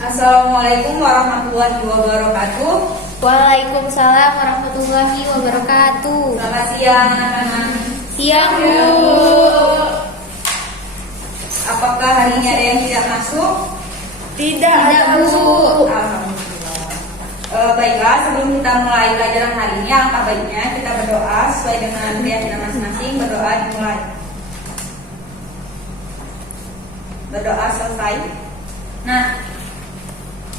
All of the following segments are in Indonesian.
Assalamualaikum warahmatullahi wabarakatuh. Waalaikumsalam warahmatullahi wabarakatuh. Selamat siang anak-anak. Siang, Bu. Apakah hari ini ada yang tidak masuk? Tidak, Bu. Alhamdulillah. Baiklah, sebelum kita mulai pelajaran hari ini, alangkah baiknya kita berdoa sesuai dengan keyakinan masing-masing. Berdoa dimulai. Berdoa selesai. Nah,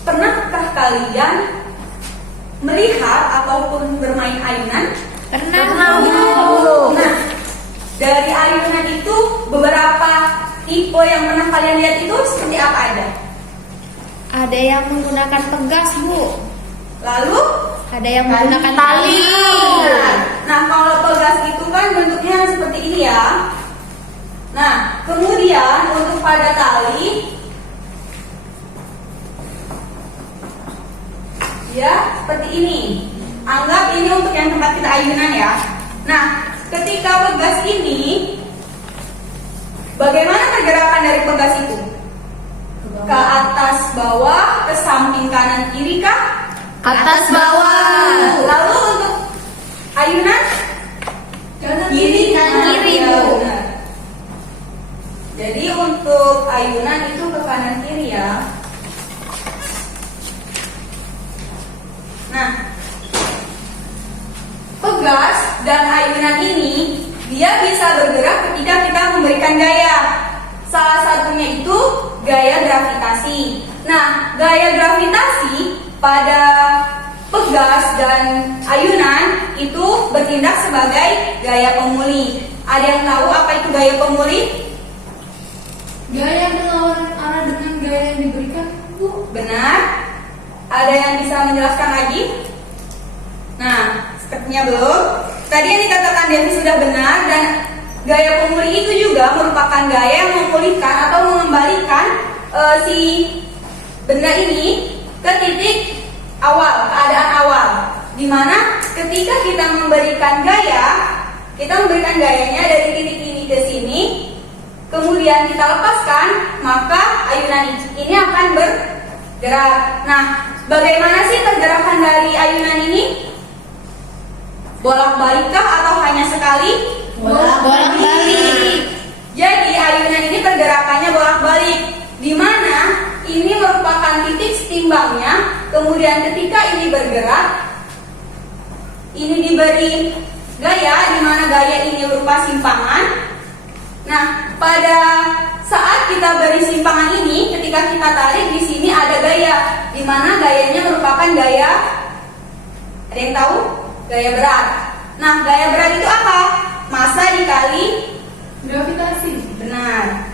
pernahkah kalian melihat ataupun bermain ayunan? Pernah, Bu. Nah, dari ayunan itu beberapa tipe yang pernah kalian lihat itu seperti apa aja? Ada yang menggunakan pegas, Bu. Lalu Ada yang menggunakan tali. Nah, kalau pegas itu kan bentuknya seperti ini ya. Nah, kemudian untuk pada tali, ya seperti ini. Anggap ini untuk yang tempat kita ayunan ya. Nah, ketika pegas ini, bagaimana pergerakan dari pegas itu? Ke atas bawah, ke samping kanan kiri kah? Atas bawah. Lalu untuk ayunan kiri kanan kiri, ya, Bu. benar. Jadi untuk ayunan itu ke kanan kiri ya. Nah, pegas dan ayunan ini dia bisa bergerak ketika kita memberikan gaya. Salah satunya itu gaya gravitasi. Nah, gaya gravitasi pada pegas dan ayunan itu bertindak sebagai gaya pemulih. Ada yang tahu apa itu gaya pemulih? Gaya berlawanan arah dengan gaya yang diberikan, Bu. Benar. Ada yang bisa menjelaskan lagi? Nah, sepertinya belum. Tadi yang dikatakan Devi sudah benar, dan gaya pemulih itu juga merupakan gaya yang memulihkan atau mengembalikan si benda ini ke titik awal, keadaan awal. Dimana ketika kita memberikan gayanya dari titik ini ke sini, kemudian kita lepaskan, maka ayunan ini akan bergerak. Nah, bagaimana sih pergerakan dari ayunan ini? Bolak-balikkah atau hanya sekali? Bolak-balik. Jadi ayunan ini pergerakannya bolak-balik, di mana ini merupakan titik setimbangnya. Kemudian ketika ini bergerak, ini diberi gaya, di mana gaya ini berupa simpangan. Nah, pada saat kita beri simpangan ini, ketika kita tarik di sini ada gaya, di mana gayanya merupakan gaya, ada yang tahu? Gaya berat. Nah, gaya berat itu apa? Massa dikali Gravitasi. benar.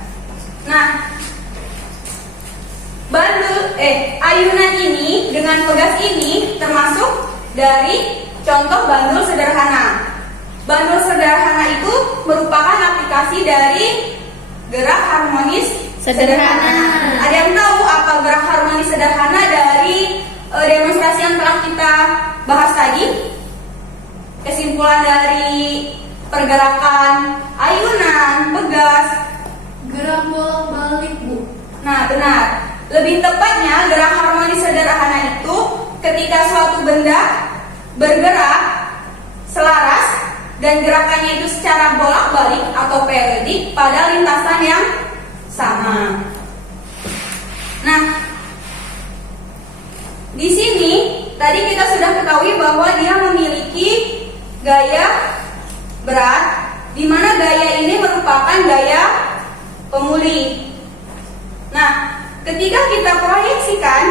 Nah, ayunan ini dengan pegas ini termasuk dari contoh bandul sederhana. Bandul sederhana itu merupakan aplikasi dari gerak harmonis Sederhana. Ada yang tahu apa gerak harmonis sederhana dari demonstrasi yang telah kita bahas tadi? Kesimpulan dari pergerakan ayunan, pegas. Gerak bolak-balik, Bu. Nah, benar. Lebih tepatnya gerak harmonis sederhana itu ketika suatu benda bergerak selaras dan gerakannya itu secara bolak-balik atau periodik pada lintasan yang sama. Nah, di sini tadi kita sudah ketahui bahwa dia memiliki gaya berat, di mana gaya ini merupakan gaya pemulih. Nah, ketika kita proyeksikan,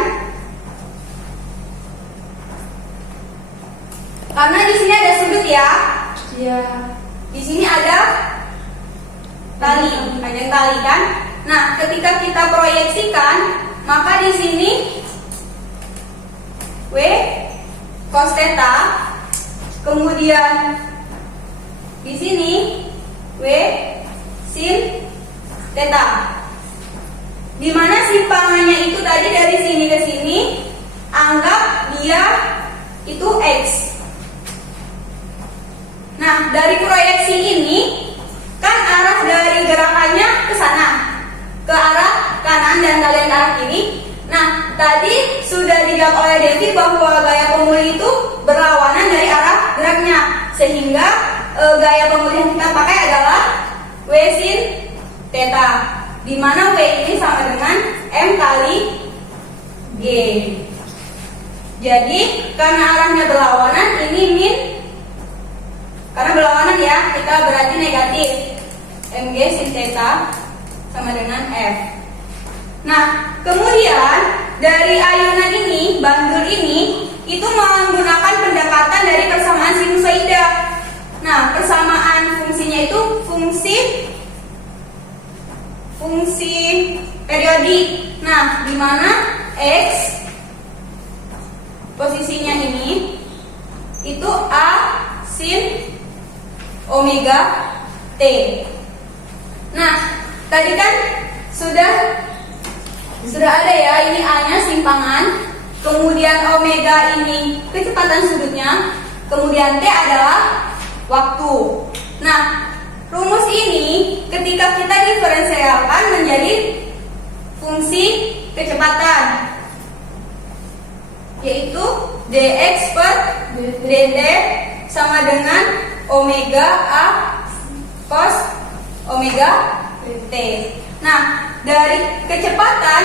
karena di sini ada sudut ya, Ya. di sini ada tali, panjang tali kan. Nah, ketika kita proyeksikan, maka di sini W cos theta, kemudian di sini W sin theta. Di mana simpangannya itu tadi dari sini ke sini, anggap dia itu X. Nah, dari proyeksi ini kan arah dari gerakannya ke sana, ke arah kanan dan kalian ke arah kiri. Nah, tadi sudah dijawab oleh Devi bahwa gaya pemulih itu berlawanan dari arah geraknya, sehingga gaya pemulih yang kita pakai adalah W sin theta, di mana W ini sama dengan M kali G. Jadi karena arahnya berlawanan, ini min, karena berlawanan ya, kita berarti negatif. Mg sin theta sama dengan F. Nah, kemudian dari ayunan ini, bandul ini, itu menggunakan pendekatan dari persamaan sinusoida. Nah, persamaan fungsinya itu fungsi periodik. Nah, di mana X posisinya ini itu A sin omega T. Nah, tadi kan sudah ada ya, ini A-nya simpangan, kemudian omega ini kecepatan sudutnya, kemudian T adalah waktu. Nah, rumus ini ketika kita diferensialkan menjadi fungsi kecepatan, yaitu dx per dt sama dengan omega A cos omega t. Nah, dari kecepatan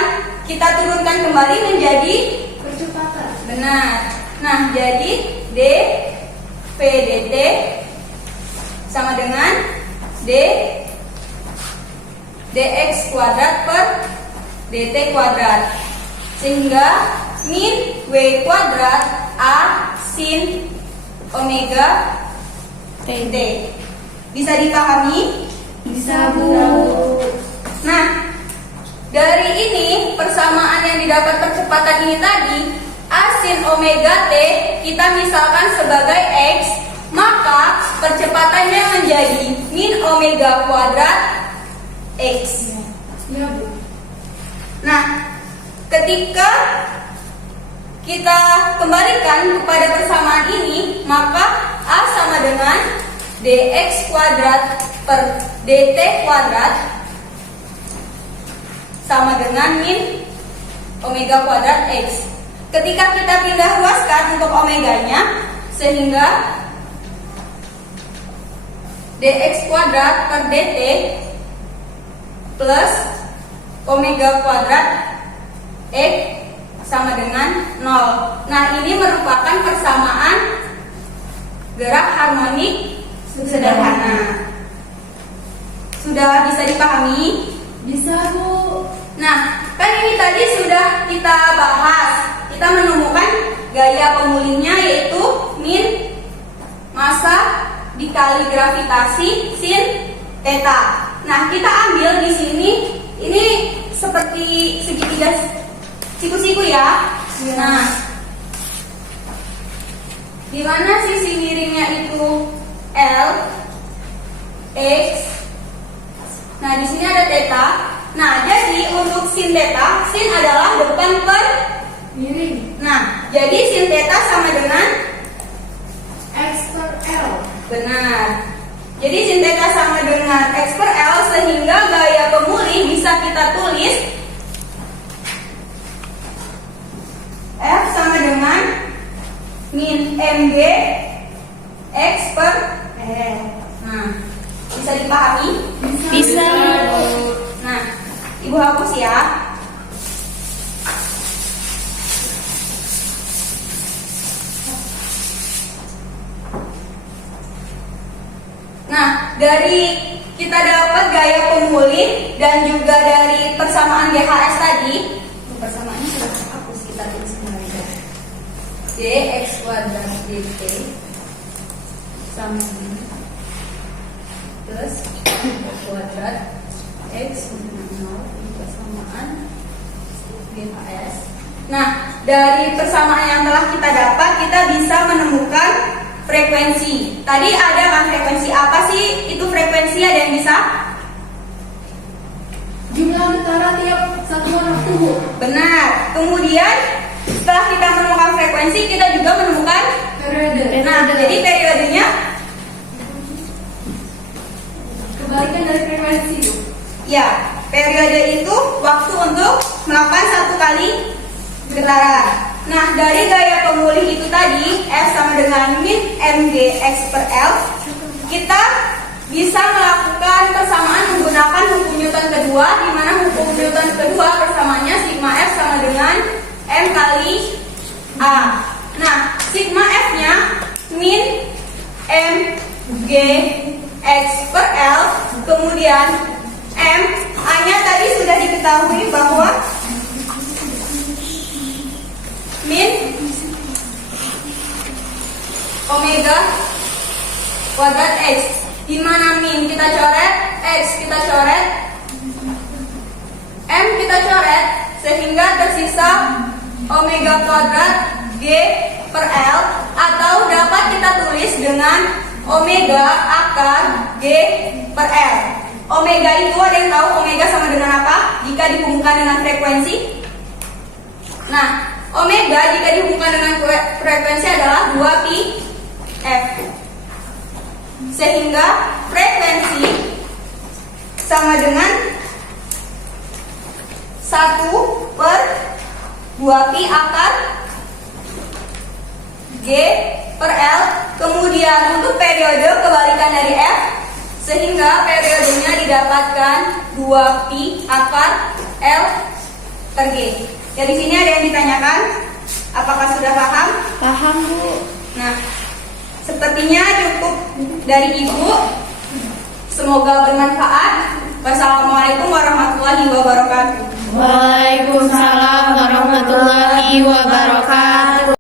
kita turunkan kembali menjadi Percepatan. benar. Nah, jadi d v dt sama dengan d dx kuadrat per dt kuadrat, sehingga min w kuadrat a sin omega t. Bisa dipahami? Bisa, Bu. Nah, dari ini persamaan yang didapat percepatan ini tadi, a sin omega t kita misalkan sebagai x, maka percepatannya menjadi min omega kuadrat x. Ya, Bu. Nah, ketika kita kembalikan kepada persamaan ini, maka a sama dengan dx kuadrat per dt kuadrat sama dengan min omega kuadrat x. Ketika kita pindah ruaskan untuk omeganya, sehingga dx kuadrat per dt plus omega kuadrat x sama dengan 0. Nah, ini merupakan persamaan gerak harmonik sederhana. Sudah bisa dipahami? Bisa, Bu. Nah, kan ini tadi sudah kita bahas. Kita menemukan gaya pemulihnya, yaitu min massa dikali gravitasi sin theta. Nah, kita ambil di sini, ini seperti segitiga siku-siku ya. Nah, di mana sisi miringnya itu L, X. Nah, di sini ada theta. Nah, jadi untuk sin theta, sin adalah depan per Miring. Nah, jadi sin theta sama dengan X per L. benar. Jadi sin theta sama dengan X per L, sehingga gaya pemulih bisa kita tulis F sama dengan min mg X per L. Nah, bisa dipahami? Bisa. Nah, Ibu hapus ya. Nah, dari kita dapat gaya pemulih dan juga dari persamaan GHS tadi, persamaannya sudah hapus, kita tulis kembali. Dx kuadrat dt sama dengan plus kuadrat x dengan 0 ini persamaan GHS. Nah, dari persamaan yang telah kita dapat, kita bisa menemukan frekuensi. Tadi ada kan frekuensi apa sih? Itu frekuensi, ada yang bisa? Jumlah getaran tiap satuan waktu, Bu. Benar. Kemudian setelah kita menemukan frekuensi, kita juga menemukan Periode. nah, jadi periodenya Kebalikan dari frekuensi, Bu. ya, periode itu waktu untuk melakukan satu kali Bergetaran. Nah, dari gaya pemulih itu tadi, F sama dengan min mg X per L, kita bisa melakukan persamaan menggunakan hukum Newton kedua, di mana hukum Newton kedua persamaannya sigma F sama dengan M kali A. Nah, sigma F-nya min mg X per L, kemudian M, A-nya tadi sudah diketahui bahwa min omega kuadrat X, di mana min kita coret, X kita coret, M kita coret, sehingga tersisa omega kuadrat G per L, atau dapat kita tulis dengan omega akar G per L. Omega itu ada yang tahu omega sama dengan apa jika dihubungkan dengan frekuensi? Nah, omega jika dihubungkan dengan frekuensi adalah 2pi F. Sehingga frekuensi sama dengan 1 per 2pi akar G per L. Kemudian untuk periode kebalikan dari F, sehingga periodenya didapatkan 2pi akar L per G. Ya, di sini ada yang ditanyakan, apakah sudah paham? Paham, Bu. Nah, sepertinya cukup dari Ibu. Semoga bermanfaat. Wassalamualaikum warahmatullahi wabarakatuh. Waalaikumsalam warahmatullahi wabarakatuh.